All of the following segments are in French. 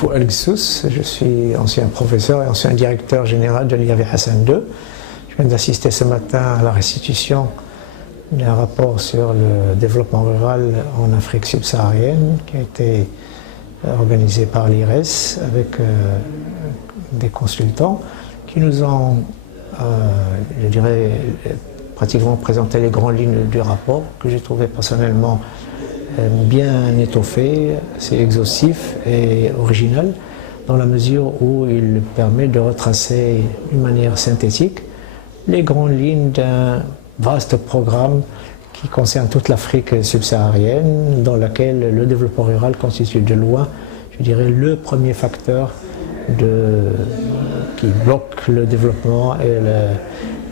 Fou El Gsous, je suis ancien professeur et ancien directeur général de l'IAV Hassan II. Je viens d'assister ce matin à la restitution d'un rapport sur le développement rural en Afrique subsaharienne qui a été organisé par l'IRES avec des consultants qui nous ont, je dirais, pratiquement présenté les grandes lignes du rapport que j'ai trouvé personnellement bien étoffé, c'est exhaustif et original dans la mesure où il permet de retracer d'une manière synthétique les grandes lignes d'un vaste programme qui concerne toute l'Afrique subsaharienne, dans laquelle le développement rural constitue de loin, je dirais, le premier facteur qui bloque le développement et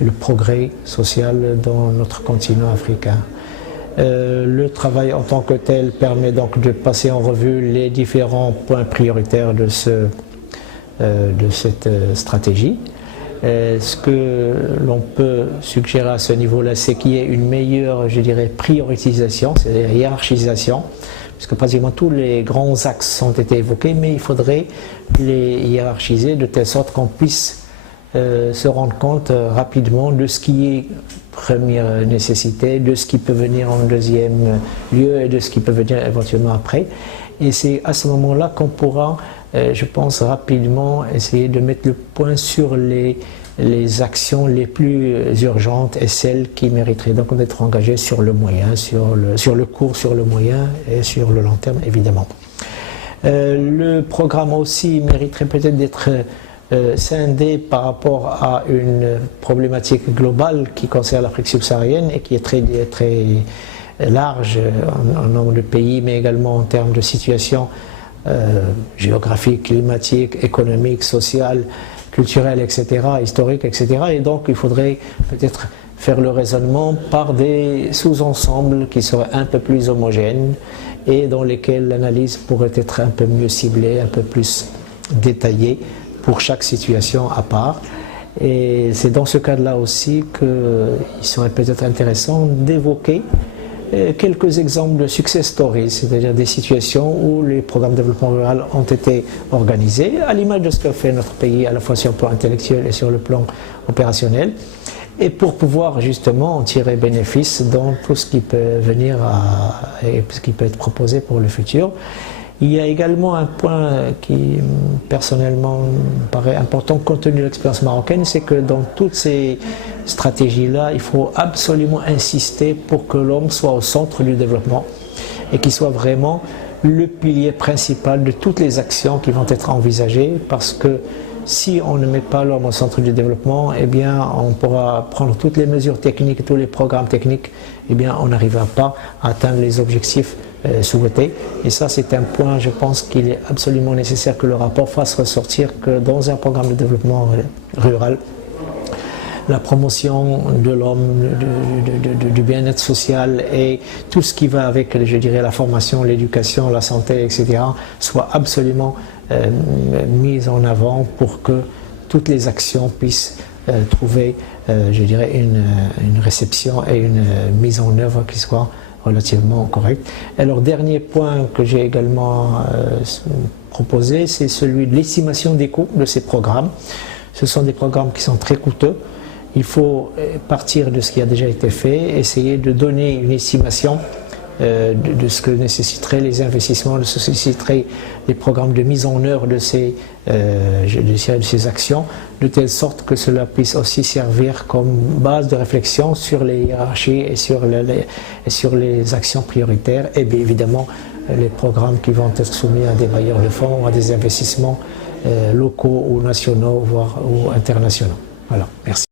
le progrès social dans notre continent africain. Le travail en tant que tel permet donc de passer en revue les différents points prioritaires de cette stratégie. Ce que l'on peut suggérer à ce niveau-là, c'est qu'il y ait une meilleure, je dirais, prioritisation, c'est-à-dire hiérarchisation, puisque pratiquement tous les grands axes ont été évoqués, mais il faudrait les hiérarchiser de telle sorte qu'on puisse se rendre compte rapidement de ce qui est première nécessité, de ce qui peut venir en deuxième lieu et de ce qui peut venir éventuellement après. Et c'est à ce moment-là qu'on pourra, je pense, rapidement essayer de mettre le point sur les actions les plus urgentes et celles qui mériteraient donc d'être engagées sur le moyen, sur le court, sur le moyen et sur le long terme, évidemment. Le programme aussi mériterait peut-être d'être scindé par rapport à une problématique globale qui concerne l'Afrique subsaharienne et qui est très large en nombre de pays, mais également en termes de situation géographique, climatique, économique, sociale, culturelle, etc., historique, etc. Et donc il faudrait peut-être faire le raisonnement par des sous-ensembles qui seraient un peu plus homogènes et dans lesquels l'analyse pourrait être un peu mieux ciblée, un peu plus détaillée pour chaque situation à part. Et c'est dans ce cadre-là aussi qu'il serait peut-être intéressant d'évoquer quelques exemples de success stories, c'est-à-dire des situations où les programmes de développement rural ont été organisés, à l'image de ce que fait notre pays, à la fois sur le plan intellectuel et sur le plan opérationnel, et pour pouvoir justement en tirer bénéfice dans tout ce qui peut venir et ce qui peut être proposé pour le futur. Il y a également un point qui personnellement me paraît important compte tenu de l'expérience marocaine, c'est que dans toutes ces stratégies-là, il faut absolument insister pour que l'homme soit au centre du développement et qu'il soit vraiment le pilier principal de toutes les actions qui vont être envisagées, parce que si on ne met pas l'homme au centre du développement, eh bien on pourra prendre toutes les mesures techniques, tous les programmes techniques, eh bien on n'arrivera pas à atteindre les objectifs souhaités. Et ça, c'est un point, je pense qu'il est absolument nécessaire que le rapport fasse ressortir que dans un programme de développement rural, la promotion de l'homme, du bien-être social et tout ce qui va avec, je dirais, la formation, l'éducation, la santé, etc., soit absolument mise en avant pour que toutes les actions puissent trouver, je dirais, une réception et une mise en œuvre qui soit relativement correcte. Alors, dernier point que j'ai également proposé, c'est celui de l'estimation des coûts de ces programmes. Ce sont des programmes qui sont très coûteux. Il faut partir de ce qui a déjà été fait, essayer de donner une estimation de ce que nécessiteraient les investissements, de ce que nécessiteraient les programmes de mise en œuvre de ces actions, de telle sorte que cela puisse aussi servir comme base de réflexion sur les hiérarchies et sur les actions prioritaires, et bien évidemment les programmes qui vont être soumis à des bailleurs de fonds, à des investissements locaux ou nationaux, voire ou internationaux. Voilà, merci.